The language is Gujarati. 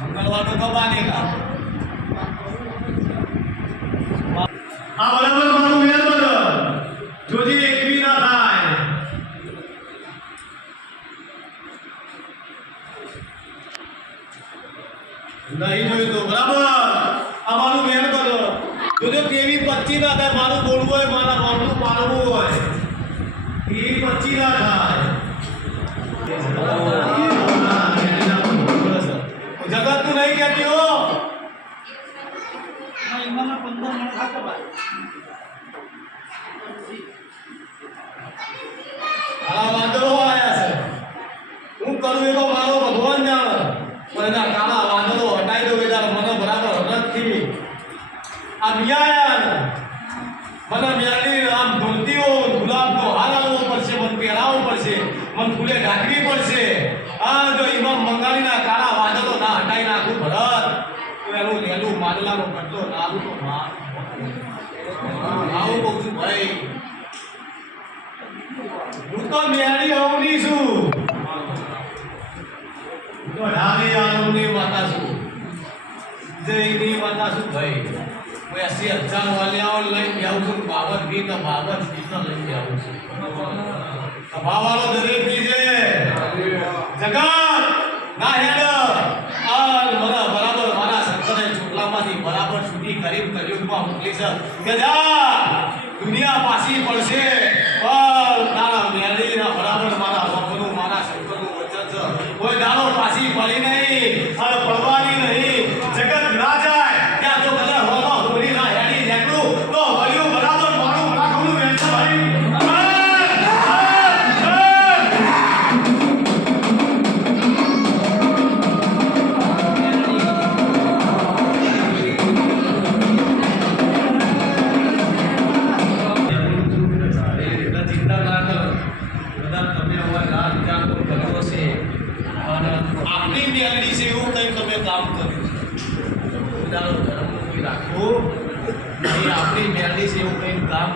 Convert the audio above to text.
मंगलवार को कब आने का? આ બરાબર મારું વેર બરાબર જોજે એક બી ના થાય નહીં જોયું તો બરાબર આ મારું વેર બરાબર જોજે કેવી 25 ના થાય મારું બોલવું હોય મારા મનનું પાડવું હોય કેવી 25 ના થાય જગત તું નહીં કહેતી હો એમાં 15 મણ ખાતો ભાઈ આ વાંદરો આયા છે હું કરું એ તો મારો ભગવાન જાણે પણ એના કાળા વાંદરો હટાઈ દો બેટા મને બરાબર હરખથી આ મિયાયા મને મિયાની આમ ધોતીઓ ગુલાબનો હાર આવવો પડશે મને પહેરાવવો પડશે મને ફૂલે ઢાંકવી પડશે આ જો ઇમામ મંગાલીના કાળા વાંદરો ના હટાઈ નાખું ભરત તો એનું લેલું માદલાનો કટલો નાલું તો આવું કહું છું ભાઈ હું તો મેરી અવની છું હું તો ઢાલી આલમની માતા છું જયની માતા છું ભાઈ હું 80,000 વાલિયાઓ લઈને આવું છું 52 ગીત લઈને આવું છું ભાવાળો દરેક બીજે જગત ના હેડ આ મને બરાબર મારા સંતને ચોટલામાંથી બરાબર છૂટી કરી કલયુગમાં મોકલી છે કે જા દુનિયા પાછી પડશે પણ તારા મેળીના બરાબર મારા બાપનું મારા શંકરનું વચન છે કોઈ દાડો પાછી પડી નહીં અને પડવાની નહીં જગત ના જાય ત્યાં તો કદાચ હોમાં હોળી ના હેડી નીકળું તો વળ્યું બરાબર મારું રાખવું વેચે ભાઈ આપની મેલડી છે એવું કંઈ તમે કામ કર્યું છે ઉદાહરણ ધર્મ કોઈ રાખો નહીં આપણી મેલડી છે એવું કંઈ કામ